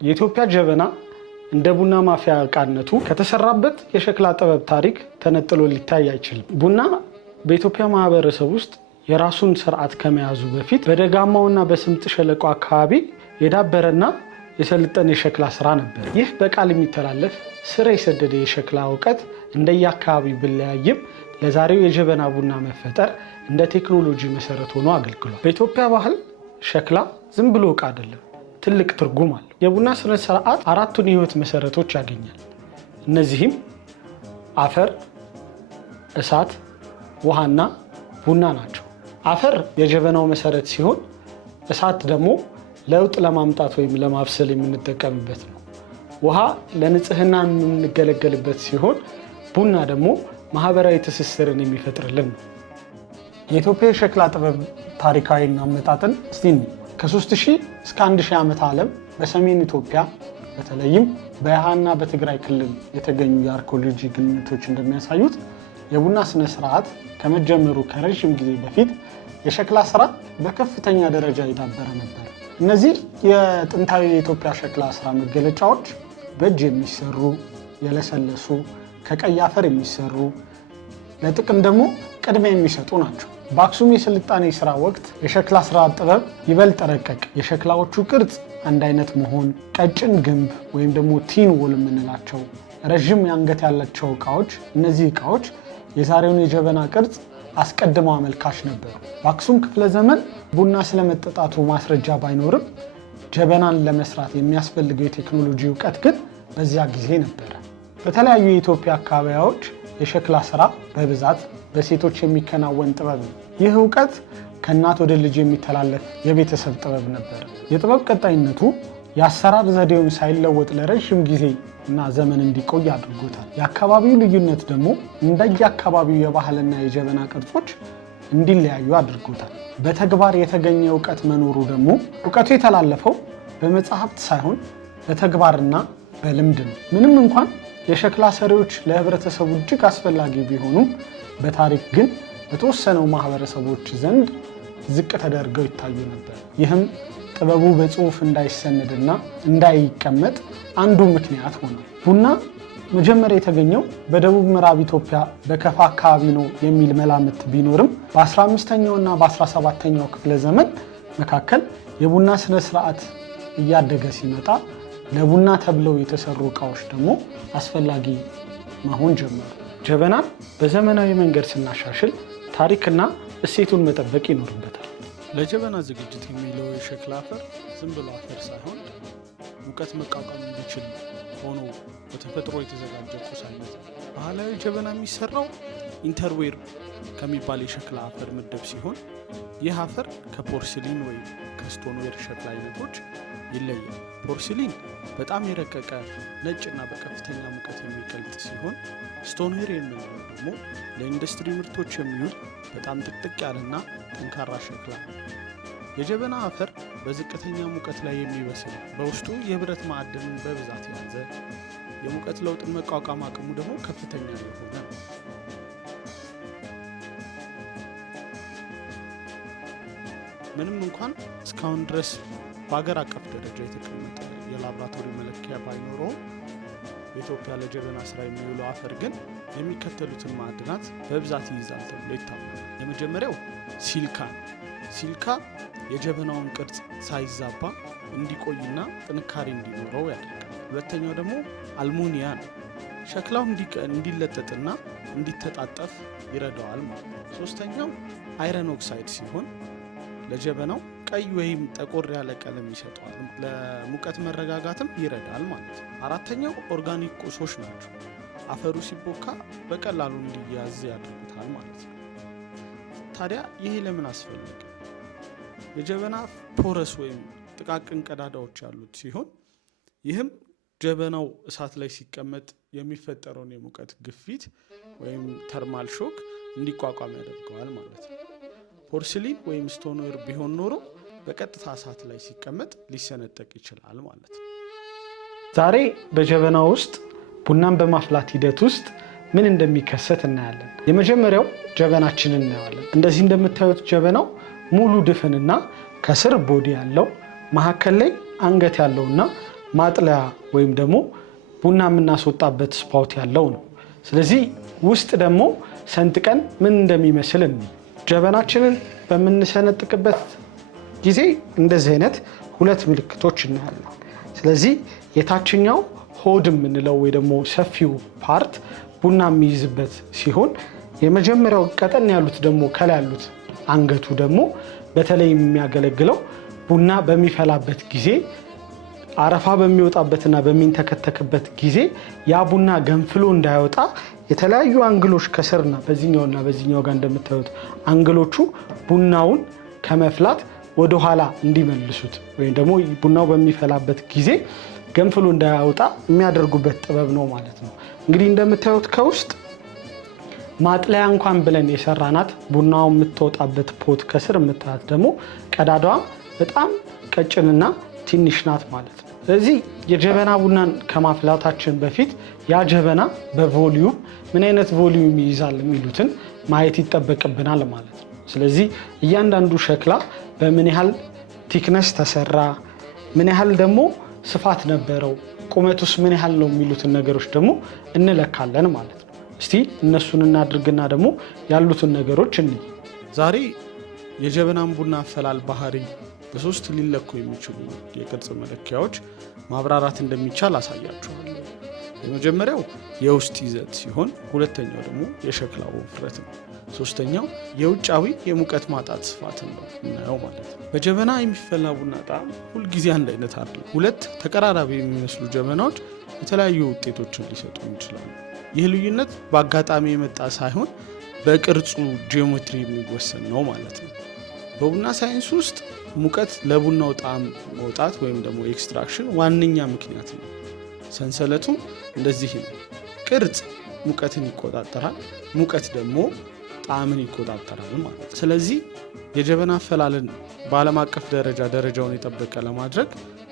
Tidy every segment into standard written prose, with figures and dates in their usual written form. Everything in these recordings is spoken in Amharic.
የኢትዮጵያ ጀበና እንደ ቡና ማፍያ ዕቃነቱ ከተሰራበት የሸክላ ጥበብ ታሪክ ተነጥሎ ሊታይ አይችልም። ቡና በኢትዮጵያ ማህበረሰብ ውስጥ የራሱን ስርዓት ከመያዙ በፊት በደጋማውና በስምጥ ሸለቆ አካባቢ የዳበረና የሰለጠነ የሸክላ ስራ ነበር። ይህ በቃል የሚተላለፍ ስር የሰደደ የሸክላ እውቀት እንደየአካባቢው ቢለያይም ለዛሬው የጀበና ቡና መፈጠር እንደ ቴክኖሎጂ መሰረት ሆኖ አገልግሏል። በኢትዮጵያ ባህል ሸክላ ዝም ብሎ ዕቃ አይደለም፣ ትልቅ ትርጉም አለው። የቡና ስነ ስርዓት አራቱን የህይወት መሰረቶች ያገኛል። እነዚህም አፈር፣ እሳት፣ ውሃና ቡና ናቸው። አፈር የጀበናው መሰረት ሲሆን እሳት ደግሞ ለውጥ ለማምጣት ወይም ለማብሰል የምንጠቀምበት ነው። ውሃ ለንጽህና የምንገለገልበት ሲሆን ቡና ደግሞ ማህበራዊ ትስስርን የሚፈጥርልን ነው። የኢትዮጵያ የሸክላ ጥበብ ታሪካዊና አመጣጥን እስቲ ከ3000 እስከ 1000 ዓመት ዓለም በሰሜን ኢትዮጵያ በተለይም በያሃና በትግራይ ክልል የተገኙ የአርኪኦሎጂ ግኝቶች እንደሚያሳዩት የቡና ስነ ስርዓት ከመጀመሩ ከረጅም ጊዜ በፊት የሸክላ ስራ በከፍተኛ ደረጃ የዳበረ ነበር። እነዚህ የጥንታዊ የኢትዮጵያ ሸክላ ስራ መገለጫዎች በእጅ የሚሰሩ የለሰለሱ ከቀይ አፈር የሚሰሩ ለጥቅም ደግሞ ቅድሚያ የሚሰጡ ናቸው። በአክሱም የስልጣኔ ስራ ወቅት የሸክላ ስራ ጥበብ ይበልጥ ረቀቅ። የሸክላዎቹ ቅርጽ አንድ አይነት መሆን፣ ቀጭን ግንብ ወይም ደግሞ ቲን ወል የምንላቸው ረዥም አንገት ያላቸው እቃዎች፣ እነዚህ እቃዎች የዛሬውን የጀበና ቅርጽ አስቀድመው አመልካች ነበሩ። በአክሱም ክፍለ ዘመን ቡና ስለመጠጣቱ ማስረጃ ባይኖርም ጀበናን ለመስራት የሚያስፈልገው የቴክኖሎጂ እውቀት ግን በዚያ ጊዜ ነበረ። በተለያዩ የኢትዮጵያ አካባቢዎች የሸክላ ስራ በብዛት በሴቶች የሚከናወን ጥበብ ነው። ይህ እውቀት ከእናት ወደ ልጅ የሚተላለፍ የቤተሰብ ጥበብ ነበር። የጥበብ ቀጣይነቱ የአሰራር ዘዴውን ሳይለወጥ ለረዥም ጊዜ እና ዘመን እንዲቆይ አድርጎታል። የአካባቢው ልዩነት ደግሞ እንደየአካባቢው የባህልና የጀበና ቅርጾች እንዲለያዩ አድርጎታል። በተግባር የተገኘ እውቀት መኖሩ ደግሞ እውቀቱ የተላለፈው በመጽሐፍት ሳይሆን በተግባርና በልምድ ነው። ምንም እንኳን የሸክላ ሰሪዎች ለህብረተሰቡ እጅግ አስፈላጊ ቢሆኑም በታሪክ ግን በተወሰነው ማህበረሰቦች ዘንድ ዝቅ ተደርገው ይታዩ ነበር። ይህም ጥበቡ በጽሁፍ እንዳይሰነድና እንዳይቀመጥ አንዱ ምክንያት ሆነ። ቡና መጀመሪያ የተገኘው በደቡብ ምዕራብ ኢትዮጵያ በከፋ አካባቢ ነው የሚል መላምት ቢኖርም በ15ኛውና በ17ኛው ክፍለ ዘመን መካከል የቡና ስነ ስርዓት እያደገ ሲመጣ ለቡና ተብለው የተሰሩ እቃዎች ደግሞ አስፈላጊ መሆን ጀመሩ። ጀበናን በዘመናዊ መንገድ ስናሻሽል ታሪክና እሴቱን መጠበቅ ይኖርበታል። ለጀበና ዝግጅት የሚለው የሸክላ አፈር ዝም ብሎ አፈር ሳይሆን ሙቀት መቋቋም እንዲችል ሆኖ በተፈጥሮ የተዘጋጀ ቁስ አይነት። ባህላዊ ጀበና የሚሰራው ኢንተርዌር ከሚባል የሸክላ አፈር ምድብ ሲሆን ይህ አፈር ከፖርሲሊን ወይም ከስቶንዌር ሸክላ አይነቶች ይለያል። ፖርሲሊን በጣም የረቀቀ ነጭና በከፍተኛ ሙቀት የሚቀልጥ ሲሆን ስቶንዌር የምንለው ደግሞ ለኢንዱስትሪ ምርቶች የሚውል በጣም ጥቅጥቅ ያለና ጠንካራ ሸክላ ነው። የጀበና አፈር በዝቅተኛ ሙቀት ላይ የሚበስል በውስጡ የብረት ማዕድንን በብዛት የያዘ የሙቀት ለውጥን መቋቋም አቅሙ ደግሞ ከፍተኛ የሆነ ነው። ምንም እንኳን እስካሁን ድረስ በአገር አቀፍ ደረጃ የተቀመጠ የላቦራቶሪ መለኪያ ባይኖረውም በኢትዮጵያ ለጀበና ስራ የሚውለው አፈር ግን የሚከተሉትን ማዕድናት በብዛት ይይዛል ተብሎ ይታመናል። የመጀመሪያው ሲልካ ነው። ሲልካ የጀበናውን ቅርጽ ሳይዛባ እንዲቆይና ጥንካሬ እንዲኖረው ያደርጋል። ሁለተኛው ደግሞ አልሙኒያ ነው። ሸክላው እንዲለጠጥና እንዲተጣጠፍ ይረዳዋል ማለት ነው። ሶስተኛው አይረን ኦክሳይድ ሲሆን ለጀበናው ቀይ ወይም ጠቆር ያለ ቀለም ይሰጠዋል። ለሙቀት መረጋጋትም ይረዳል ማለት ነው። አራተኛው ኦርጋኒክ ቁሶች ናቸው። አፈሩ ሲቦካ በቀላሉ እንዲያዝ ያደርጉታል ማለት ነው። ታዲያ ይሄ ለምን አስፈለገ? የጀበና ፖረስ ወይም ጥቃቅን ቀዳዳዎች ያሉት ሲሆን ይህም ጀበናው እሳት ላይ ሲቀመጥ የሚፈጠረውን የሙቀት ግፊት ወይም ተርማል ሾክ እንዲቋቋም ያደርገዋል ማለት ነው። ፖርሲሊን ወይም ስቶንዌር ቢሆን ኖሮ በቀጥታ እሳት ላይ ሲቀመጥ ሊሰነጠቅ ይችላል ማለት ነው። ዛሬ በጀበና ውስጥ ቡናን በማፍላት ሂደት ውስጥ ምን እንደሚከሰት እናያለን። የመጀመሪያው ጀበናችንን እናያለን። እንደዚህ እንደምታዩት ጀበናው ሙሉ ድፍንና ከስር ቦዲ ያለው መሀከል ላይ አንገት ያለውና ማጥለያ ወይም ደግሞ ቡና የምናስወጣበት ስፓውት ያለው ነው። ስለዚህ ውስጥ ደግሞ ሰንጥቀን ምን እንደሚመስል ጀበናችንን በምንሰነጥቅበት ጊዜ እንደዚህ አይነት ሁለት ምልክቶች እናያለን። ስለዚህ የታችኛው ሆድ የምንለው ወይ ደግሞ ሰፊው ፓርት ቡና የሚይዝበት ሲሆን የመጀመሪያው ቀጠን ያሉት ደግሞ ከላይ ያሉት አንገቱ ደግሞ በተለይ የሚያገለግለው ቡና በሚፈላበት ጊዜ አረፋ በሚወጣበትና በሚንተከተክበት ጊዜ ያ ቡና ገንፍሎ እንዳይወጣ የተለያዩ አንግሎች ከስርና በዚህኛውና በዚህኛው ጋር እንደምታዩት አንግሎቹ ቡናውን ከመፍላት ወደ ኋላ እንዲመልሱት ወይም ደግሞ ቡናው በሚፈላበት ጊዜ ገንፍሎ እንዳይወጣ የሚያደርጉበት ጥበብ ነው ማለት ነው። እንግዲህ እንደምታዩት ከውስጥ ማጥለያ እንኳን ብለን የሰራናት ቡናው የምትወጣበት ፖት ከስር የምታያት ደግሞ ቀዳዳዋ በጣም ቀጭንና ትንሽ ናት ማለት ነው። ስለዚህ የጀበና ቡናን ከማፍላታችን በፊት ያ ጀበና በቮሊዩም ምን አይነት ቮሊዩም ይይዛል የሚሉትን ማየት ይጠበቅብናል ማለት ነው። ስለዚህ እያንዳንዱ ሸክላ በምን ያህል ቲክነስ ተሰራ፣ ምን ያህል ደግሞ ስፋት ነበረው፣ ቁመቱስ ምን ያህል ነው የሚሉትን ነገሮች ደግሞ እንለካለን ማለት ነው። እስቲ እነሱን እናድርግና ደግሞ ያሉትን ነገሮች እንይ። ዛሬ የጀበናን ቡና አፈላል ባህሪ በሶስት ሊለኩ የሚችሉ የቅርጽ መለኪያዎች ማብራራት እንደሚቻል አሳያችኋለሁ። የመጀመሪያው የውስጥ ይዘት ሲሆን ሁለተኛው ደግሞ የሸክላው ውፍረት ነው። ሶስተኛው የውጫዊ የሙቀት ማጣት ስፋትን ነው እናየው ማለት ነው። በጀበና የሚፈላ ቡና ጣዕም ሁልጊዜ አንድ አይነት አይደለም። ሁለት ተቀራራቢ የሚመስሉ ጀበናዎች የተለያዩ ውጤቶችን ሊሰጡ ይችላሉ። ይህ ልዩነት በአጋጣሚ የመጣ ሳይሆን በቅርጹ ጂኦሜትሪ የሚወሰን ነው ማለት ነው። በቡና ሳይንስ ውስጥ ሙቀት ለቡናው ጣዕም መውጣት ወይም ደግሞ ኤክስትራክሽን ዋነኛ ምክንያት ነው። ሰንሰለቱ እንደዚህ ነው። ቅርጽ ሙቀትን ይቆጣጠራል፣ ሙቀት ደግሞ ጣዕምን ይቆጣጠራል ማለት ነው። ስለዚህ የጀበና አፈላልን በዓለም አቀፍ ደረጃ ደረጃውን የጠበቀ ለማድረግ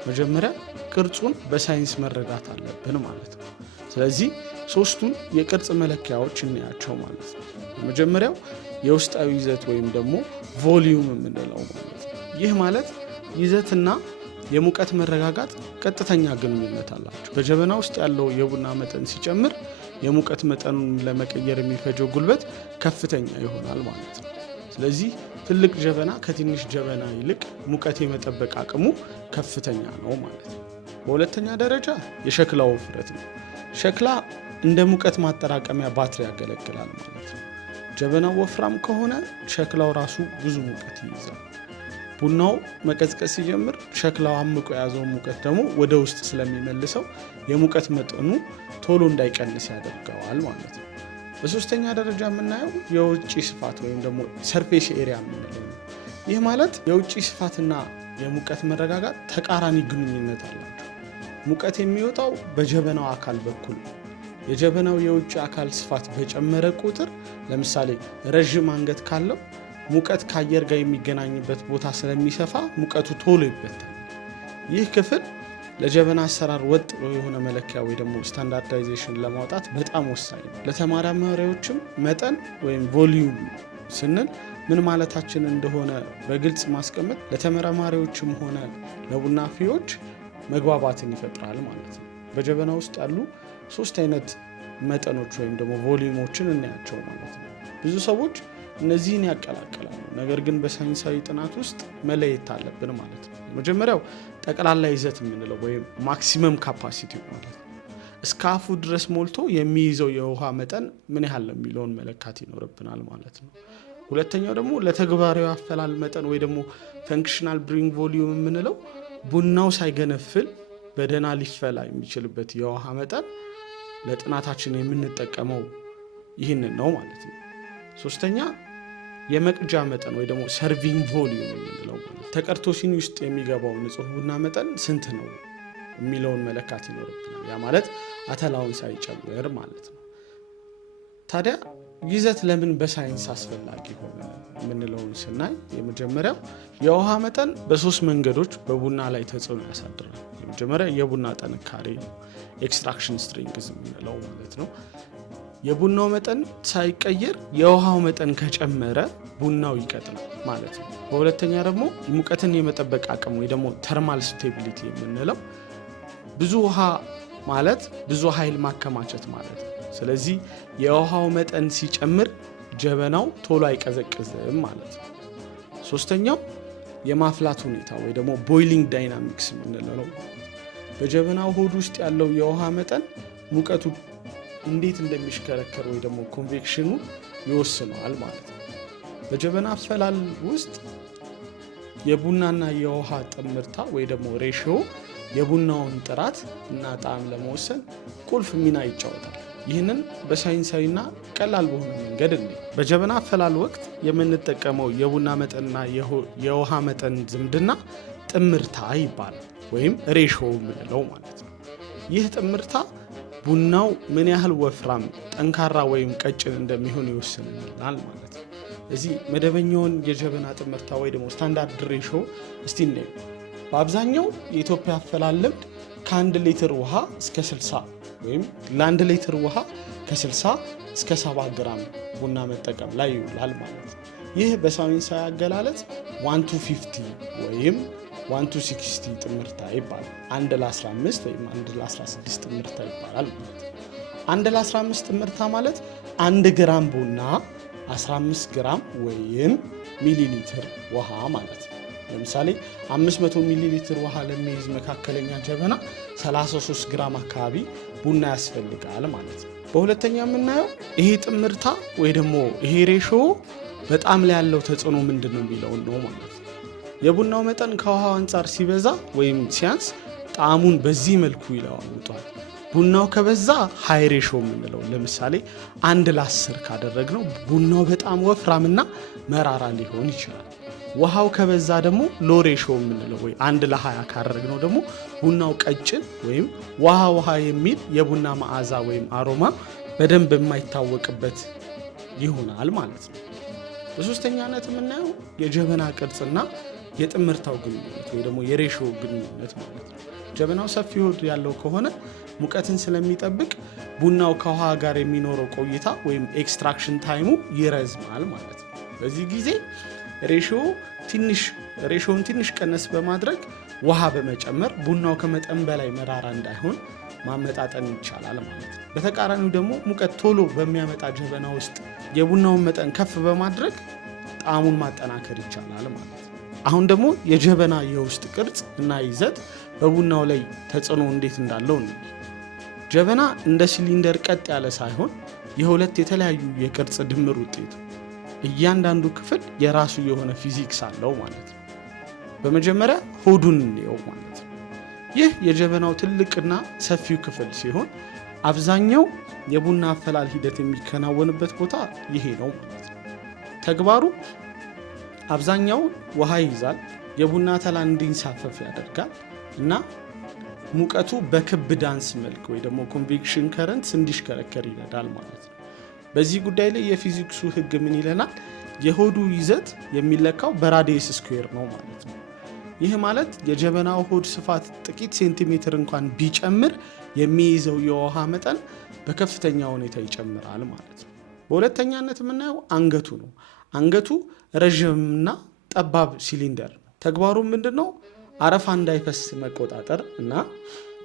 መጀመሪያ ቅርጹን በሳይንስ መረዳት አለብን ማለት ነው። ስለዚህ ሶስቱን የቅርጽ መለኪያዎች እናያቸው ማለት ነው። መጀመሪያው የውስጣዊ ይዘት ወይም ደግሞ ቮሊዩም የምንለው ማለት ነው። ይህ ማለት ይዘትና የሙቀት መረጋጋት ቀጥተኛ ግንኙነት አላቸው። በጀበና ውስጥ ያለው የቡና መጠን ሲጨምር የሙቀት መጠኑን ለመቀየር የሚፈጀው ጉልበት ከፍተኛ ይሆናል ማለት ነው። ስለዚህ ትልቅ ጀበና ከትንሽ ጀበና ይልቅ ሙቀት የመጠበቅ አቅሙ ከፍተኛ ነው ማለት ነው። በሁለተኛ ደረጃ የሸክላው ውፍረት ነው። ሸክላ እንደ ሙቀት ማጠራቀሚያ ባትሪ ያገለግላል ማለት ነው። ጀበናው ወፍራም ከሆነ ሸክላው ራሱ ብዙ ሙቀት ይይዛል። ቡናው መቀዝቀዝ ሲጀምር ሸክላው አምቆ የያዘውን ሙቀት ደግሞ ወደ ውስጥ ስለሚመልሰው የሙቀት መጠኑ ቶሎ እንዳይቀንስ ያደርገዋል ማለት ነው። በሶስተኛ ደረጃ የምናየው የውጭ ስፋት ወይም ደግሞ ሰርፌስ ኤሪያ የምንለው ነው። ይህ ማለት የውጭ ስፋትና የሙቀት መረጋጋት ተቃራኒ ግንኙነት አላቸው። ሙቀት የሚወጣው በጀበናው አካል በኩል ነው። የጀበናው የውጭ አካል ስፋት በጨመረ ቁጥር ለምሳሌ ረዥም አንገት ካለው ሙቀት ከአየር ጋር የሚገናኝበት ቦታ ስለሚሰፋ ሙቀቱ ቶሎ ይበታል። ይህ ክፍል ለጀበና አሰራር ወጥ የሆነ መለኪያ ወይ ደግሞ ስታንዳርዳይዜሽን ለማውጣት በጣም ወሳኝ ነው። ለተመራማሪዎችም መጠን ወይም ቮሊዩም ስንል ምን ማለታችን እንደሆነ በግልጽ ማስቀመጥ ለተመራማሪዎችም ሆነ ለቡና አፍሪዎች መግባባትን ይፈጥራል ማለት ነው። በጀበና ውስጥ ያሉ ሶስት አይነት መጠኖች ወይም ደግሞ ቮሊዩሞችን እናያቸው ማለት ነው። ብዙ ሰዎች እነዚህን ያቀላቀላሉ፣ ነገር ግን በሳይንሳዊ ጥናት ውስጥ መለየት አለብን ማለት ነው። መጀመሪያው ጠቅላላ ይዘት የምንለው ወይም ማክሲመም ካፓሲቲ ማለት ነው። እስከ አፉ ድረስ ሞልቶ የሚይዘው የውሃ መጠን ምን ያህል ነው የሚለውን መለካት ይኖርብናል ማለት ነው። ሁለተኛው ደግሞ ለተግባራዊ አፈላል መጠን ወይ ደግሞ ፈንክሽናል ብሪንግ ቮሊዩም የምንለው ቡናው ሳይገነፍል በደህና ሊፈላ የሚችልበት የውሃ መጠን ለጥናታችን የምንጠቀመው ይህንን ነው ማለት ነው። ሶስተኛ የመቅጃ መጠን ወይ ደግሞ ሰርቪንግ ቮሊዩም የምንለው ማለት ተቀርቶ ሲኒ ውስጥ የሚገባው ንጹህ ቡና መጠን ስንት ነው የሚለውን መለካት ይኖርብናል። ያ ማለት አተላውን ሳይጨምር ማለት ነው። ታዲያ ይዘት ለምን በሳይንስ አስፈላጊ ሆነ የምንለውን ስናይ የመጀመሪያው የውሃ መጠን በሶስት መንገዶች በቡና ላይ ተጽዕኖ ያሳድራል። የመጀመሪያ የቡና ጥንካሬ ነው፣ ኤክስትራክሽን ስትሪንግዝ የምንለው ማለት ነው። የቡናው መጠን ሳይቀየር የውሃው መጠን ከጨመረ ቡናው ይቀጥናል ማለት ነው። በሁለተኛ ደግሞ ሙቀትን የመጠበቅ አቅም ወይ ደግሞ ተርማል ስቴቢሊቲ የምንለው ብዙ ውሃ ማለት ብዙ ኃይል ማከማቸት ማለት ነው። ስለዚህ የውሃው መጠን ሲጨምር ጀበናው ቶሎ አይቀዘቅዝም ማለት ነው። ሶስተኛው የማፍላት ሁኔታ ወይ ደግሞ ቦይሊንግ ዳይናሚክስ የምንለው በጀበናው ሆድ ውስጥ ያለው የውሃ መጠን ሙቀቱ እንዴት እንደሚሽከረከር ወይ ደግሞ ኮንቬክሽኑ ይወስነዋል ማለት ነው። በጀበና አፈላል ውስጥ የቡናና የውሃ ጥምርታ ወይ ደግሞ ሬሽዮ የቡናውን ጥራት እና ጣዕም ለመወሰን ቁልፍ ሚና ይጫወታል። ይህንን በሳይንሳዊና ቀላል በሆነ መንገድ በጀበና አፈላል ወቅት የምንጠቀመው የቡና መጠንና የውሃ መጠን ዝምድና ጥምርታ ይባላል ወይም ሬሽዮ የምንለው ማለት ነው። ይህ ጥምርታ ቡናው ምን ያህል ወፍራም፣ ጠንካራ ወይም ቀጭን እንደሚሆን ይወስንልናል ማለት ነው። እዚህ መደበኛውን የጀበና ጥምርታ ወይ ደግሞ ስታንዳርድ ሬሽዮ እስቲ እናየው። በአብዛኛው የኢትዮጵያ አፈላል ልምድ ከ1 ሊትር ውሃ እስከ 60 ወይም ለ1 ሊትር ውሃ ከ60 እስከ 70 ግራም ቡና መጠቀም ላይ ይውላል ማለት ነው። ይህ በሳይንሳዊ አገላለጽ 1:50 ወይም 1:60 ጥምርታ ይባላል። 1:15 ወይም 1:16 ጥምርታ ይባላል ማለት ነው። 1:15 ጥምርታ ማለት 1 ግራም ቡና 15 ግራም ወይም ሚሊ ሊትር ውሃ ማለት ነው። ለምሳሌ 500 ሚሊ ሊትር ውሃ ለሚይዝ መካከለኛ ጀበና 33 ግራም አካባቢ ቡና ያስፈልጋል ማለት ነው። በሁለተኛ የምናየው ይሄ ጥምርታ ወይ ደግሞ ይሄ ሬሽዮ በጣም ላይ ያለው ተጽዕኖ ምንድነው የሚለውን ነው ማለት ነው። የቡናው መጠን ከውሃው አንጻር ሲበዛ ወይም ሲያንስ ጣዕሙን በዚህ መልኩ ይለዋውጣል። ቡናው ከበዛ ሃይ ሬሽዮ የምንለው ለምሳሌ 1:10 ካደረግነው ቡናው በጣም ወፍራምና መራራ ሊሆን ይችላል። ውሃው ከበዛ ደግሞ ሎ ሬሽዮ የምንለው ወይ 1:20 ካደረግነው ደግሞ ቡናው ቀጭን ወይም ውሃ የሚል የቡና መዓዛ ወይም አሮማ በደንብ የማይታወቅበት ይሆናል ማለት ነው። በሶስተኛነት የምናየው የጀበና ቅርጽና የጥምርታው ግንኙነት ወይ ደግሞ የሬሽዮ ግንኙነት ማለት ነው። ጀበናው ሰፊ ሆድ ያለው ከሆነ ሙቀትን ስለሚጠብቅ ቡናው ከውሃ ጋር የሚኖረው ቆይታ ወይም ኤክስትራክሽን ታይሙ ይረዝማል ማለት ነው። በዚህ ጊዜ ሬሽዮን ትንሽ ቀነስ በማድረግ ውሃ በመጨመር ቡናው ከመጠን በላይ መራራ እንዳይሆን ማመጣጠን ይቻላል ማለት ነው። በተቃራኒው ደግሞ ሙቀት ቶሎ በሚያመጣ ጀበና ውስጥ የቡናውን መጠን ከፍ በማድረግ ጣዕሙን ማጠናከር ይቻላል ማለት ነው። አሁን ደግሞ የጀበና የውስጥ ቅርጽ እና ይዘት በቡናው ላይ ተጽዕኖ እንዴት እንዳለው ነው። ጀበና እንደ ሲሊንደር ቀጥ ያለ ሳይሆን የሁለት የተለያዩ የቅርጽ ድምር ውጤት፣ እያንዳንዱ ክፍል የራሱ የሆነ ፊዚክስ አለው ማለት ነው። በመጀመሪያ ሆዱን እንየው ማለት ነው። ይህ የጀበናው ትልቅና ሰፊው ክፍል ሲሆን አብዛኛው የቡና አፈላል ሂደት የሚከናወንበት ቦታ ይሄ ነው ማለት ነው። ተግባሩ አብዛኛው ውሃ ይይዛል፣ የቡና ተላ እንዲንሳፈፍ ያደርጋል እና ሙቀቱ በክብ ዳንስ መልክ ወይ ደግሞ ኮንቬክሽን ከረንት እንዲሽከረከር ይረዳል ማለት ነው። በዚህ ጉዳይ ላይ የፊዚክሱ ህግ ምን ይለናል? የሆዱ ይዘት የሚለካው በራዲየስ ስኩዌር ነው ማለት ነው። ይህ ማለት የጀበናው ሆድ ስፋት ጥቂት ሴንቲሜትር እንኳን ቢጨምር የሚይዘው የውሃ መጠን በከፍተኛ ሁኔታ ይጨምራል ማለት ነው። በሁለተኛነት የምናየው አንገቱ ነው። አንገቱ ረዥምና ጠባብ ሲሊንደር ነው። ተግባሩ ምንድነው? አረፋ እንዳይፈስ መቆጣጠር እና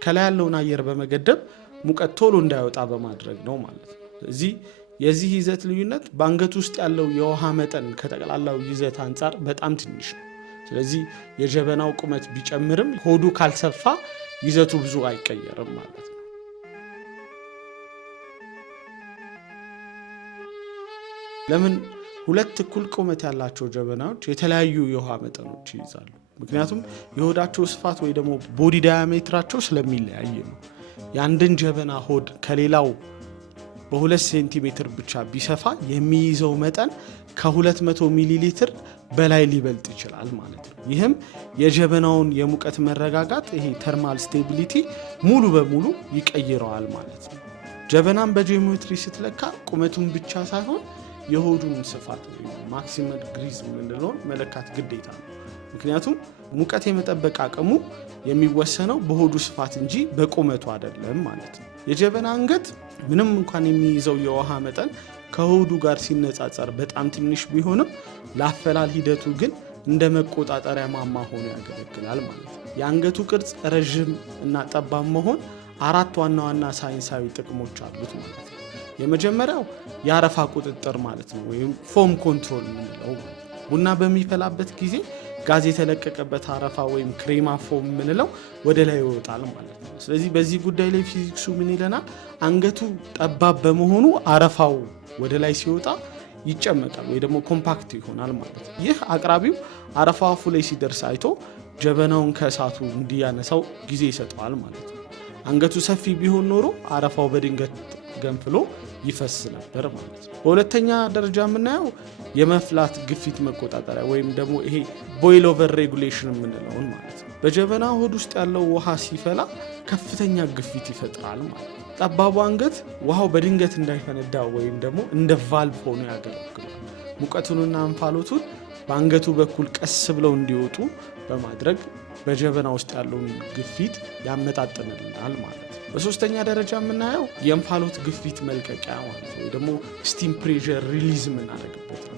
ከላይ ያለውን አየር በመገደብ ሙቀት ቶሎ እንዳይወጣ በማድረግ ነው ማለት ነው። የዚህ ይዘት ልዩነት በአንገቱ ውስጥ ያለው የውሃ መጠን ከጠቅላላው ይዘት አንጻር በጣም ትንሽ ነው። ስለዚህ የጀበናው ቁመት ቢጨምርም ሆዱ ካልሰፋ ይዘቱ ብዙ አይቀየርም ማለት ነው። ለምን ሁለት እኩል ቁመት ያላቸው ጀበናዎች የተለያዩ የውሃ መጠኖች ይይዛሉ? ምክንያቱም የሆዳቸው ስፋት ወይ ደግሞ ቦዲ ዳያሜትራቸው ስለሚለያይ ነው። የአንድን ጀበና ሆድ ከሌላው በ2 ሴንቲሜትር ብቻ ቢሰፋ የሚይዘው መጠን ከ200 ሚሊ ሊትር በላይ ሊበልጥ ይችላል ማለት ነው። ይህም የጀበናውን የሙቀት መረጋጋት ይሄ ተርማል ስቴቢሊቲ ሙሉ በሙሉ ይቀይረዋል ማለት ነው። ጀበናን በጂኦሜትሪ ስትለካ ቁመቱን ብቻ ሳይሆን የሆዱን ስፋት ወይ ማክሲመም ግሪዝ የምንለውን መለካት ግዴታ ነው። ምክንያቱም ሙቀት የመጠበቅ አቅሙ የሚወሰነው በሆዱ ስፋት እንጂ በቁመቱ አይደለም ማለት ነው። የጀበና አንገት ምንም እንኳን የሚይዘው የውሃ መጠን ከሆዱ ጋር ሲነጻጸር በጣም ትንሽ ቢሆንም ለአፈላል ሂደቱ ግን እንደ መቆጣጠሪያ ማማ ሆኖ ያገለግላል ማለት ነው። የአንገቱ ቅርጽ ረዥም እና ጠባብ መሆን 4 ዋና ዋና ሳይንሳዊ ጥቅሞች አሉት ማለት ነው። የመጀመሪያው የአረፋ ቁጥጥር ማለት ነው፣ ወይም ፎም ኮንትሮል የምንለው። ቡና በሚፈላበት ጊዜ ጋዝ የተለቀቀበት አረፋ ወይም ክሬማ ፎም የምንለው ወደ ላይ ይወጣል ማለት ነው። ስለዚህ በዚህ ጉዳይ ላይ ፊዚክሱ ምን ይለናል? አንገቱ ጠባብ በመሆኑ አረፋው ወደ ላይ ሲወጣ ይጨመቃል ወይ ደግሞ ኮምፓክት ይሆናል ማለት ነው። ይህ አቅራቢው አረፋው አፉ ላይ ሲደርስ አይቶ ጀበናውን ከእሳቱ እንዲያነሳው ጊዜ ይሰጠዋል ማለት ነው። አንገቱ ሰፊ ቢሆን ኖሮ አረፋው በድንገት ገንፍሎ ይፈስ ነበር ማለት ነው። በሁለተኛ ደረጃ የምናየው የመፍላት ግፊት መቆጣጠሪያ ወይም ደግሞ ይሄ ቦይል ኦቨር ሬጉሌሽን የምንለውን ማለት ነው። በጀበና ሆድ ውስጥ ያለው ውሃ ሲፈላ ከፍተኛ ግፊት ይፈጥራል ማለት ነው። ጠባቡ አንገት ውሃው በድንገት እንዳይፈነዳ ወይም ደግሞ እንደ ቫልቭ ሆኖ ያገለግላል። ሙቀቱንና እንፋሎቱን በአንገቱ በኩል ቀስ ብለው እንዲወጡ በማድረግ በጀበና ውስጥ ያለውን ግፊት ያመጣጥንልናል ማለት ነው። በሶስተኛ ደረጃ የምናየው የእንፋሎት ግፊት መልቀቂያ ማለት ነው፣ ወይ ደግሞ ስቲም ፕሬሸር ሪሊዝ የምናደርግበት ነው።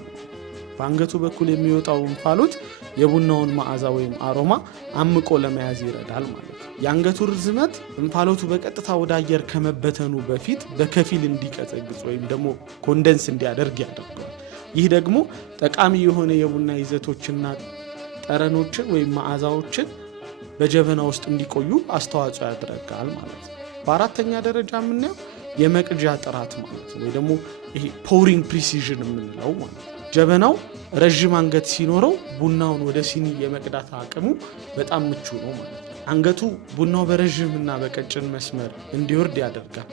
በአንገቱ በኩል የሚወጣው እንፋሎት የቡናውን መዓዛ ወይም አሮማ አምቆ ለመያዝ ይረዳል ማለት ነው። የአንገቱ ርዝመት እንፋሎቱ በቀጥታ ወደ አየር ከመበተኑ በፊት በከፊል እንዲቀዘቅዝ ወይም ደግሞ ኮንደንስ እንዲያደርግ ያደርገዋል። ይህ ደግሞ ጠቃሚ የሆነ የቡና ይዘቶችና ጠረኖችን ወይም መዓዛዎችን በጀበና ውስጥ እንዲቆዩ አስተዋጽኦ ያደርጋል ማለት ነው። በአራተኛ ደረጃ የምናየው የመቅጃ ጥራት ማለት ነው፣ ወይ ደግሞ ይሄ ፖሪንግ ፕሪሲዥን የምንለው ማለት ነው። ጀበናው ረዥም አንገት ሲኖረው ቡናውን ወደ ሲኒ የመቅዳት አቅሙ በጣም ምቹ ነው ማለት ነው። አንገቱ ቡናው በረዥም እና በቀጭን መስመር እንዲወርድ ያደርጋል።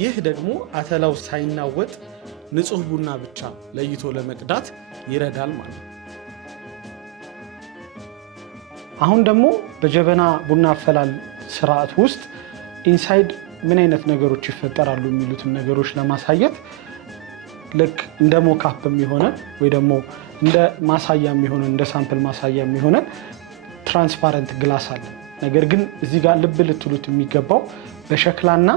ይህ ደግሞ አተላው ሳይናወጥ ንጹህ ቡና ብቻ ለይቶ ለመቅዳት ይረዳል ማለት ነው። አሁን ደግሞ በጀበና ቡና አፈላል ስርዓት ውስጥ ኢንሳይድ ምን አይነት ነገሮች ይፈጠራሉ የሚሉትን ነገሮች ለማሳየት ልክ እንደ ሞካፕ የሚሆነ ወይ ደግሞ እንደ ማሳያ የሚሆነ እንደ ሳምፕል ማሳያ የሚሆነ ትራንስፓረንት ግላስ አለ። ነገር ግን እዚህ ጋር ልብ ልትሉት የሚገባው በሸክላና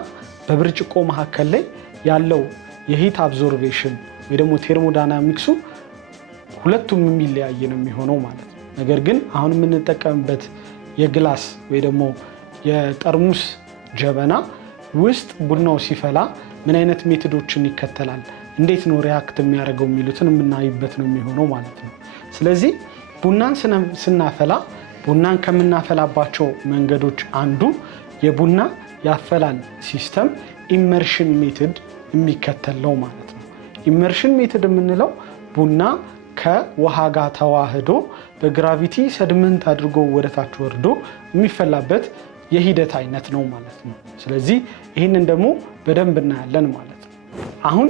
በብርጭቆ መካከል ላይ ያለው የሂት አብዞርቬሽን ወይ ደግሞ ቴርሞዳይናሚክሱ ሁለቱም የሚለያይ ነው የሚሆነው ማለት ነው። ነገር ግን አሁን የምንጠቀምበት የግላስ ወይ ደግሞ የጠርሙስ ጀበና ውስጥ ቡናው ሲፈላ ምን አይነት ሜቶዶችን ይከተላል፣ እንዴት ነው ሪያክት የሚያደርገው የሚሉትን የምናይበት ነው የሚሆነው ማለት ነው። ስለዚህ ቡናን ስናፈላ ቡናን ከምናፈላባቸው መንገዶች አንዱ የቡና ያፈላል ሲስተም ኢመርሽን ሜቶድ የሚከተል ነው ማለት ነው። ኢመርሽን ሜቶድ የምንለው ቡና ከውሃ ጋር ተዋህዶ በግራቪቲ ሰድመንት አድርጎ ወደታች ወርዶ የሚፈላበት የሂደት አይነት ነው ማለት ነው። ስለዚህ ይህንን ደግሞ በደንብ እናያለን ማለት ነው። አሁን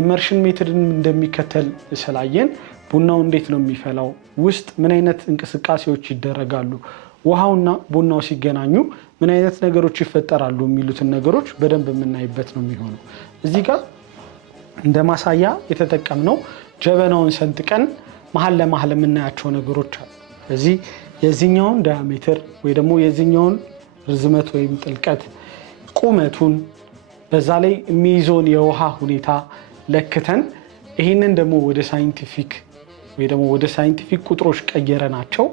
ኢመርሽን ሜቶድን እንደሚከተል ስላየን ቡናው እንዴት ነው የሚፈላው፣ ውስጥ ምን አይነት እንቅስቃሴዎች ይደረጋሉ፣ ውሃውና ቡናው ሲገናኙ ምን አይነት ነገሮች ይፈጠራሉ የሚሉትን ነገሮች በደንብ የምናይበት ነው የሚሆነው። እዚህ ጋር እንደ ማሳያ የተጠቀምነው ጀበናውን ሰንጥቀን መሀል ለመሀል የምናያቸው ነገሮች አሉ። ስለዚህ የዚህኛውን ዳያሜትር ወይ ደግሞ የዚህኛውን ርዝመት ወይም ጥልቀት፣ ቁመቱን፣ በዛ ላይ የሚይዘውን የውሃ ሁኔታ ለክተን ይህንን ደግሞ ወደ ሳይንቲፊክ ወይ ደግሞ ወደ ሳይንቲፊክ ቁጥሮች ቀየረ ናቸው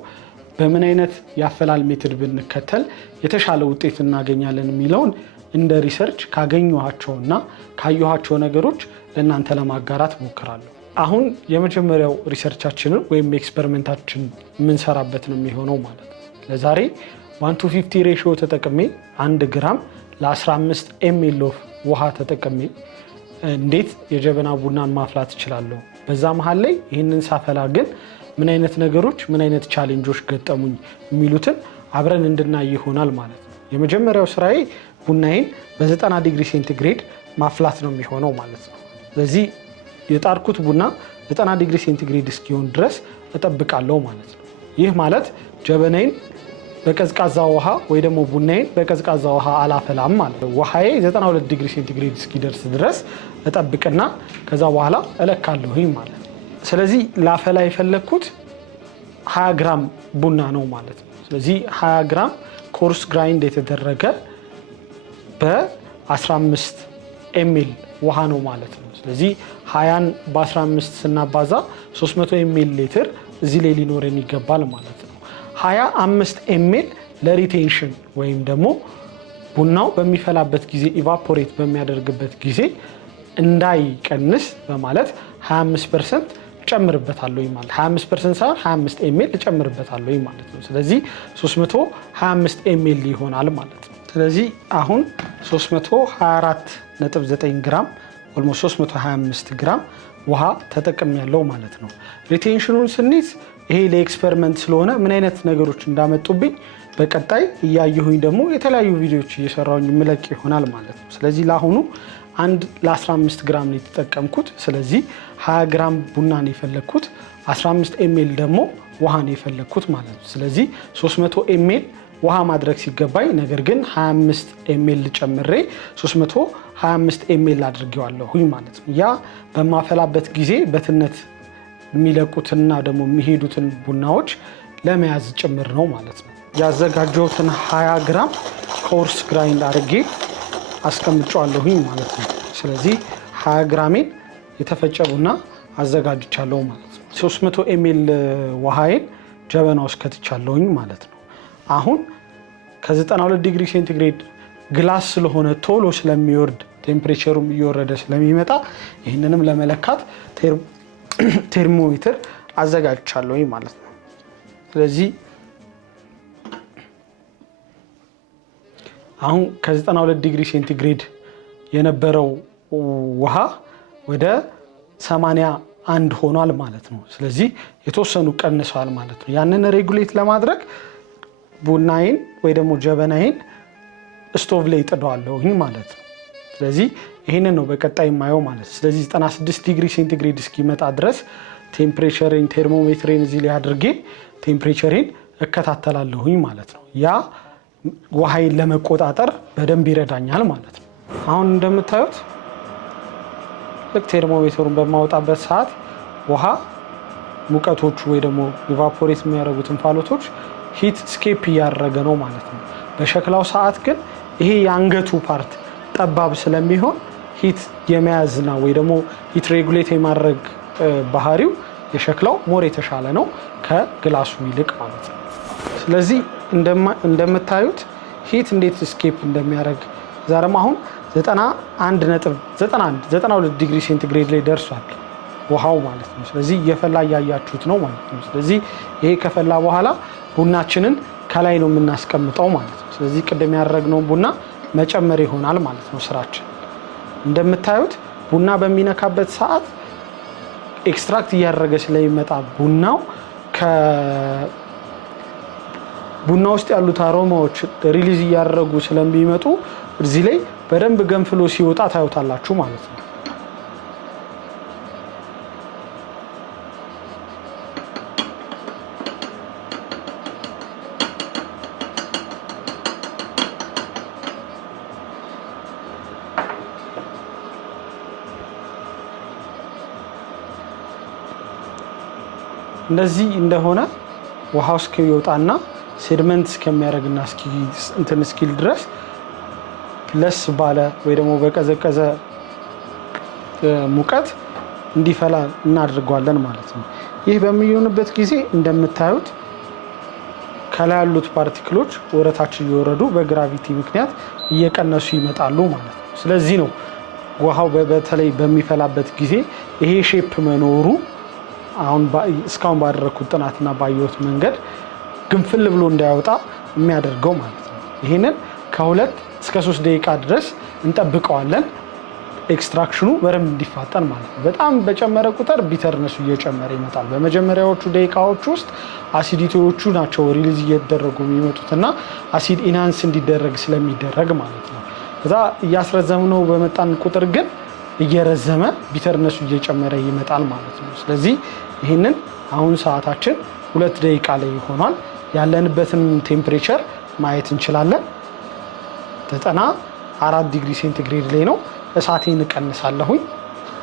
በምን አይነት ያፈላል ሜቶድ ብንከተል የተሻለ ውጤት እናገኛለን የሚለውን እንደ ሪሰርች ካገኘኋቸውና ካየኋቸው ነገሮች ለእናንተ ለማጋራት ሞክራለሁ። አሁን የመጀመሪያው ሪሰርቻችንን ወይም ኤክስፐሪመንታችን የምንሰራበት ነው የሚሆነው ማለት ነው። ለዛሬ 1:50 ሬሽዮ ተጠቅሜ 1 ግራም ለ15 ml ኦፍ ውሃ ተጠቅሜ እንዴት የጀበና ቡናን ማፍላት እችላለሁ፣ በዛ መሃል ላይ ይህንን ሳፈላ ግን ምን አይነት ነገሮች ምን አይነት ቻሌንጆች ገጠሙኝ የሚሉትን አብረን እንድናይ ይሆናል ማለት ነው። የመጀመሪያው ስራዬ ቡናዬን በ90 ዲግሪ ሴንቲግሬድ ማፍላት ነው የሚሆነው ማለት ነው። ስለዚህ የጣርኩት ቡና 90 ዲግሪ ሴንቲግሬድ እስኪሆን ድረስ እጠብቃለሁ ማለት ነው። ይህ ማለት ጀበናዬን በቀዝቃዛ ውሃ ወይ ደግሞ ቡናዬን በቀዝቃዛ ውሃ አላፈላም ማለት ነው። ውሃዬ 92 ዲግሪ ሴንቲግሬድ እስኪደርስ ድረስ እጠብቅና ከዛ በኋላ እለካለሁኝ ማለት ነው። ስለዚህ ላፈላ የፈለግኩት 20 ግራም ቡና ነው ማለት ነው። ስለዚህ 20 ግራም ኮርስ ግራይንድ የተደረገ በ15 ml ውሃ ነው ማለት ነው። ስለዚህ 20ን በ15 ስናባዛ 300 ml ሊትር እዚህ ላይ ሊኖረን ይገባል ማለት ነው። 25 ml ለሪቴንሽን ወይም ደግሞ ቡናው በሚፈላበት ጊዜ ኢቫፖሬት በሚያደርግበት ጊዜ እንዳይቀንስ በማለት 25% ጨምርበታለሁ ማለት 25% ሳይሆን 25 ml ጨምርበታለሁ ማለት ነው። ስለዚህ 325 ml ይሆናል ማለት ነው። ስለዚህ አሁን 324.9 ግራም ኦልሞስት 325 ግራም ውሃ ተጠቅም ያለው ማለት ነው። ሪቴንሽኑን ስንይዝ ይሄ ለኤክስፐሪመንት ስለሆነ ምን አይነት ነገሮች እንዳመጡብኝ በቀጣይ እያየሁኝ ደግሞ የተለያዩ ቪዲዮዎች እየሰራሁኝ ምለቅ ይሆናል ማለት ነው። ስለዚህ ለአሁኑ አንድ ለ15 ግራም ነው የተጠቀምኩት። ስለዚህ 20 ግራም ቡና ነው የፈለግኩት፣ 15 ml ደግሞ ውሃ ነው የፈለግኩት ማለት ነው። ስለዚህ 300 ml ውሃ ማድረግ ሲገባኝ ነገር ግን 25 ml ጨምሬ 325 ml አድርጌዋለሁኝ ማለት ነው። ያ በማፈላበት ጊዜ በትነት የሚለቁትና ደግሞ የሚሄዱትን ቡናዎች ለመያዝ ጭምር ነው ማለት ነው። ያዘጋጀሁትን 20 ግራም ኮርስ ግራይንድ አድርጌ አስቀምጫለሁኝ ማለት ነው። ስለዚህ 20 ግራሜን የተፈጨ ቡና አዘጋጅቻለሁ ማለት ነው። 300 ml ውሃዬን ጀበና ውስጥ ከትቻለሁኝ ማለት ነው። አሁን ከ92 ዲግሪ ሴንቲግሬድ ግላስ ስለሆነ ቶሎ ስለሚወርድ ቴምፕሬቸሩም እየወረደ ስለሚመጣ ይህንንም ለመለካት ቴርሞሜትር አዘጋጅቻለሁኝ ማለት ነው። ስለዚህ አሁን ከ92 ዲግሪ ሴንቲግሬድ የነበረው ውሃ ወደ 81 ሆኗል ማለት ነው። ስለዚህ የተወሰኑ ቀንሰዋል ማለት ነው። ያንን ሬጉሌት ለማድረግ ቡናዬን ወይ ደግሞ ጀበናዬን ስቶቭ ላይ ጥደዋለሁኝ ማለት ነው። ስለዚህ ይህንን ነው በቀጣይ የማየው ማለት ነው። ስለዚህ 96 ዲግሪ ሴንቲግሬድ እስኪመጣ ድረስ ቴምፕሬቸሬን ቴርሞሜትሬን እዚህ ላይ አድርጌ ቴምፕሬቸሬን እከታተላለሁኝ ማለት ነው። ያ ውሃይን ለመቆጣጠር በደንብ ይረዳኛል ማለት ነው። አሁን እንደምታዩት ልክ ቴርሞሜትሩን በማወጣበት ሰዓት ውሃ ሙቀቶቹ ወይ ደግሞ ኢቫፖሬት የሚያደርጉት እንፋሎቶች ሂት ስኬፕ እያደረገ ነው ማለት ነው። በሸክላው ሰዓት ግን ይሄ የአንገቱ ፓርት ጠባብ ስለሚሆን ሂት የመያዝና ወይ ደግሞ ሂት ሬጉሌት የማድረግ ባህሪው የሸክላው ሞር የተሻለ ነው ከግላሱ ይልቅ ማለት ነው። ስለዚህ እንደምታዩት ሂት እንዴት ስኬፕ እንደሚያደርግ ዛሬም አሁን 92 ዲግሪ ሴንቲግሬድ ላይ ደርሷል ውሃው ማለት ነው። ስለዚህ እየፈላ እያያችሁት ነው ማለት ነው። ስለዚህ ይሄ ከፈላ በኋላ ቡናችንን ከላይ ነው የምናስቀምጠው ማለት ነው። ስለዚህ ቅድም ያደረግነው ቡና መጨመር ይሆናል ማለት ነው ስራችን። እንደምታዩት ቡና በሚነካበት ሰዓት ኤክስትራክት እያደረገ ስለሚመጣ ቡናው ቡና ውስጥ ያሉት አሮማዎች ሪሊዝ እያደረጉ ስለሚመጡ እዚህ ላይ በደንብ ገንፍሎ ሲወጣ ታዩታላችሁ ማለት ነው። እንደዚህ እንደሆነ ውሃው እስኪወጣና ሴድመንት እስከሚያደርግና እንትን እስኪል ድረስ ለስ ባለ ወይ ደግሞ በቀዘቀዘ ሙቀት እንዲፈላ እናደርገዋለን ማለት ነው። ይህ በሚሆንበት ጊዜ እንደምታዩት ከላይ ያሉት ፓርቲክሎች ወረታች እየወረዱ በግራቪቲ ምክንያት እየቀነሱ ይመጣሉ ማለት ነው። ስለዚህ ነው ውሃው በተለይ በሚፈላበት ጊዜ ይሄ ሼፕ መኖሩ አሁን እስካሁን ባደረኩት ጥናትና ባየሁት መንገድ ግንፍል ብሎ እንዳይወጣ የሚያደርገው ማለት ነው። ይሄንን ከ2 እስከ 3 ደቂቃ ድረስ እንጠብቀዋለን ኤክስትራክሽኑ በደንብ እንዲፋጠን ማለት ነው። በጣም በጨመረ ቁጥር ቢተርነሱ እየጨመረ ይመጣል። በመጀመሪያዎቹ ደቂቃዎች ውስጥ አሲዲቲዎቹ ናቸው ሪሊዝ እየተደረጉ የሚመጡትና አሲድ ኢንሃንስ እንዲደረግ ስለሚደረግ ማለት ነው። ከዛ እያስረዘምነው በመጣን ቁጥር ግን እየረዘመ ቢተርነሱ እየጨመረ ይመጣል ማለት ነው። ስለዚህ ይህንን አሁን ሰዓታችን 2 ደቂቃ ላይ ይሆናል። ያለንበትን ቴምፕሬቸር ማየት እንችላለን። 94 ዲግሪ ሴንቲግሬድ ላይ ነው። እሳቴን እቀንሳለሁኝ።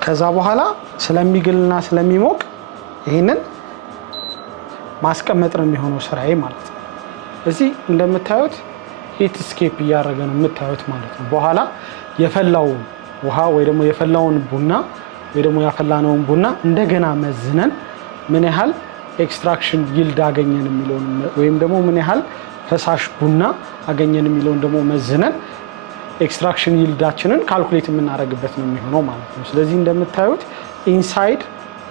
ከዛ በኋላ ስለሚግልና ስለሚሞቅ ይህንን ማስቀመጥ ነው የሚሆነው ስራዬ ማለት ነው። እዚህ እንደምታዩት ሂት ስኬፕ እያደረገ ነው የምታዩት ማለት ነው። በኋላ የፈላው ውሃ ወይ ደግሞ የፈላውን ቡና ወይ ደግሞ ያፈላነውን ቡና እንደገና መዝነን ምን ያህል ኤክስትራክሽን ይልድ አገኘን የሚለውን ወይም ደግሞ ምን ያህል ፈሳሽ ቡና አገኘን የሚለውን ደግሞ መዝነን ኤክስትራክሽን ይልዳችንን ካልኩሌት የምናደርግበት ነው የሚሆነው ማለት ነው። ስለዚህ እንደምታዩት ኢንሳይድ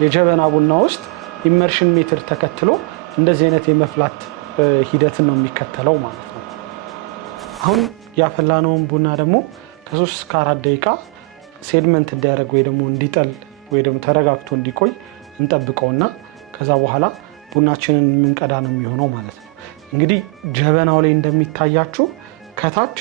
የጀበና ቡና ውስጥ ኢመርሽን ሜትር ተከትሎ እንደዚህ አይነት የመፍላት ሂደትን ነው የሚከተለው ማለት ነው። አሁን ያፈላነውን ቡና ደግሞ ከ3 እስከ 4 ደቂቃ ሴድመንት እንዲያደርግ ወይ ደግሞ እንዲጠል ወይ ደግሞ ተረጋግቶ እንዲቆይ እንጠብቀውና ከዛ በኋላ ቡናችንን የምንቀዳ ነው የሚሆነው ማለት ነው። እንግዲህ ጀበናው ላይ እንደሚታያችሁ ከታች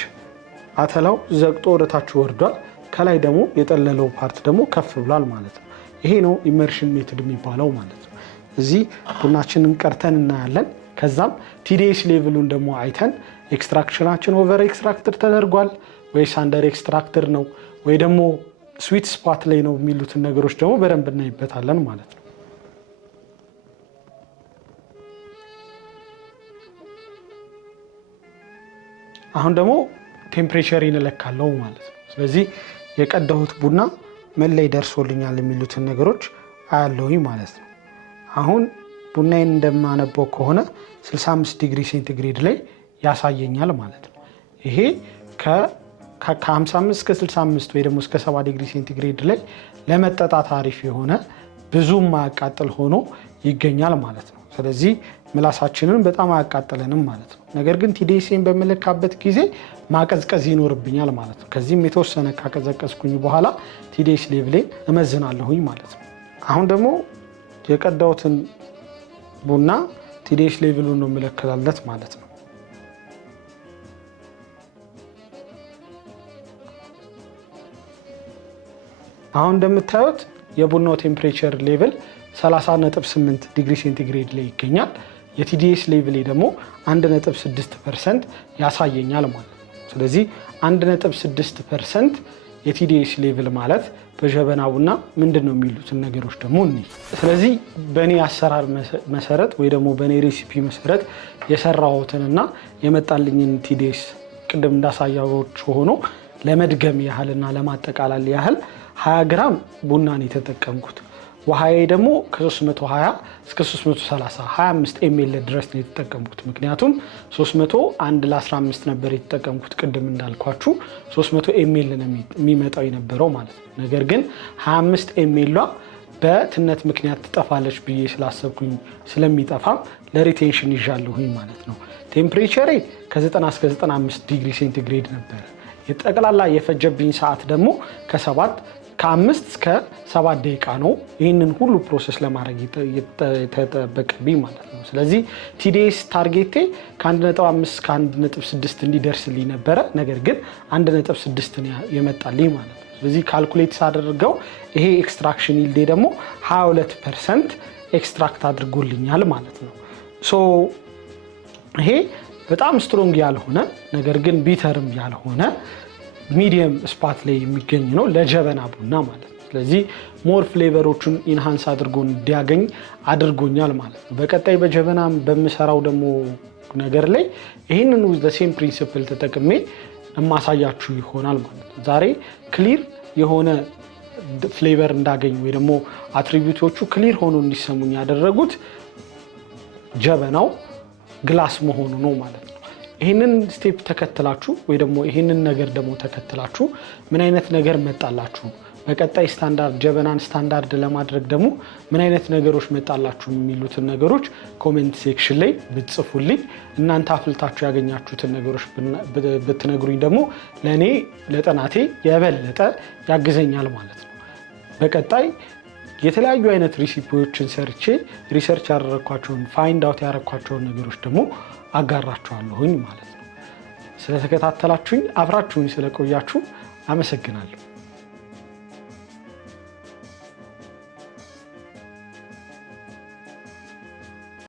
አተላው ዘግጦ ወደታች ወርዷል። ከላይ ደግሞ የጠለለው ፓርት ደግሞ ከፍ ብሏል ማለት ነው። ይሄ ነው ኢመርሽን ሜትድ የሚባለው ማለት ነው። እዚህ ቡናችንን ቀርተን እናያለን። ከዛም ቲዲኤስ ሌቭሉን ደግሞ አይተን ኤክስትራክሽናችን ኦቨር ኤክስትራክትድ ተደርጓል ወይስ አንደር ኤክስትራክትድ ነው ወይ ደግሞ ስዊት ስፓት ላይ ነው የሚሉትን ነገሮች ደግሞ በደንብ እናይበታለን ማለት ነው። አሁን ደግሞ ቴምፕሬቸር ይነለካለው ማለት ነው። ስለዚህ የቀዳሁት ቡና ምን ላይ ደርሶልኛል የሚሉትን ነገሮች አያለሁኝ ማለት ነው። አሁን ቡናዬን እንደማነበው ከሆነ 65 ዲግሪ ሴንቲግሬድ ላይ ያሳየኛል ማለት ነው። ይሄ ከ55 እስከ 65 ወይ ደግሞ እስከ 70 ዲግሪ ሴንቲግሬድ ላይ ለመጠጣት አሪፍ የሆነ ብዙም ማያቃጥል ሆኖ ይገኛል ማለት ነው። ስለዚህ ምላሳችንን በጣም አያቃጥለንም ማለት ነው። ነገር ግን ቲዲኤስን በመለካበት ጊዜ ማቀዝቀዝ ይኖርብኛል ማለት ነው። ከዚህም የተወሰነ ካቀዘቀዝኩኝ በኋላ ቲዲኤስ ሌቭሌን እመዝናለሁኝ ማለት ነው። አሁን ደግሞ የቀዳሁትን ቡና ቲዲኤስ ሌቭሉን ነው የምለካለት ማለት ነው። አሁን እንደምታዩት የቡናው ቴምፕሬቸር ሌቭል 30.8 ዲግሪ ሴንቲግሬድ ላይ ይገኛል። የቲዲኤስ ሌቭል ደግሞ 1.6% ያሳየኛል ማለት ነው። ስለዚህ 1.6% የቲዲኤስ ሌቭል ማለት በጀበና ቡና ምንድን ነው የሚሉትን ነገሮች ደግሞ እንይ። ስለዚህ በእኔ አሰራር መሰረት ወይ ደግሞ በእኔ ሬሲፒ መሰረት የሰራሁትንና የመጣልኝን ቲዲኤስ ቅድም እንዳሳያዎች ሆኖ ለመድገም ያህልና ለማጠቃለል ያህል 20 ግራም ቡናን የተጠቀምኩት። ውሃዬ ደግሞ ከ320 እስከ 330 25 ኤምኤል ድረስ ነው የተጠቀምኩት። ምክንያቱም 301 ለ15 ነበር የተጠቀምኩት ቅድም እንዳልኳችሁ 300 ኤምኤል ነው የሚመጣው የነበረው ማለት ነው። ነገር ግን 25 ኤምኤሏ በትነት ምክንያት ትጠፋለች ብዬ ስላሰብኩኝ ስለሚጠፋም ለሪቴንሽን ይዣለሁኝ ማለት ነው። ቴምፕሬቸሬ ከ90 እስከ 95 ዲግሪ ሴንቲግሬድ ነበር። የጠቅላላ የፈጀብኝ ሰዓት ደግሞ ከ5 እስከ 7 ደቂቃ ነው። ይህንን ሁሉ ፕሮሰስ ለማድረግ የተጠበቀብኝ ማለት ነው። ስለዚህ ቲዲኤስ ታርጌቴ ከ1.5 እስከ 1.6 እንዲደርስልኝ ነበረ። ነገር ግን 1.6 የመጣልኝ ማለት ነው። ስለዚህ ካልኩሌት ሳደርገው ይሄ ኤክስትራክሽን ይልዴ ደግሞ 22% ኤክስትራክት አድርጎልኛል ማለት ነው። ሶ ይሄ በጣም ስትሮንግ ያልሆነ ነገር ግን ቢተርም ያልሆነ ሚዲየም ስፓት ላይ የሚገኝ ነው ለጀበና ቡና ማለት ነው። ስለዚህ ሞር ፍሌቨሮቹን ኢንሃንስ አድርጎ እንዲያገኝ አድርጎኛል ማለት ነው። በቀጣይ በጀበና በምሰራው ደግሞ ነገር ላይ ይህንን ሴም ፕሪንሲፕል ተጠቅሜ የማሳያችሁ ይሆናል ማለት ነው። ዛሬ ክሊር የሆነ ፍሌቨር እንዳገኝ ወይ ደግሞ አትሪቢዩቶቹ ክሊር ሆኖ እንዲሰሙኝ ያደረጉት ጀበናው ግላስ መሆኑ ነው ማለት ነው። ይህንን ስቴፕ ተከትላችሁ ወይ ደግሞ ይህንን ነገር ደግሞ ተከትላችሁ ምን አይነት ነገር መጣላችሁ፣ በቀጣይ ስታንዳርድ ጀበናን ስታንዳርድ ለማድረግ ደግሞ ምን አይነት ነገሮች መጣላችሁ የሚሉትን ነገሮች ኮሜንት ሴክሽን ላይ ብትጽፉልኝ፣ እናንተ አፍልታችሁ ያገኛችሁትን ነገሮች ብትነግሩኝ ደግሞ ለእኔ ለጥናቴ የበለጠ ያግዘኛል ማለት ነው። በቀጣይ የተለያዩ አይነት ሪሲፒዎችን ሰርቼ ሪሰርች ያደረኳቸውን ፋይንድ አውት ያደረኳቸውን ነገሮች ደግሞ አጋራችኋለሁኝ ማለት ነው። ስለተከታተላችሁኝ አብራችሁኝ ስለቆያችሁ አመሰግናለሁ።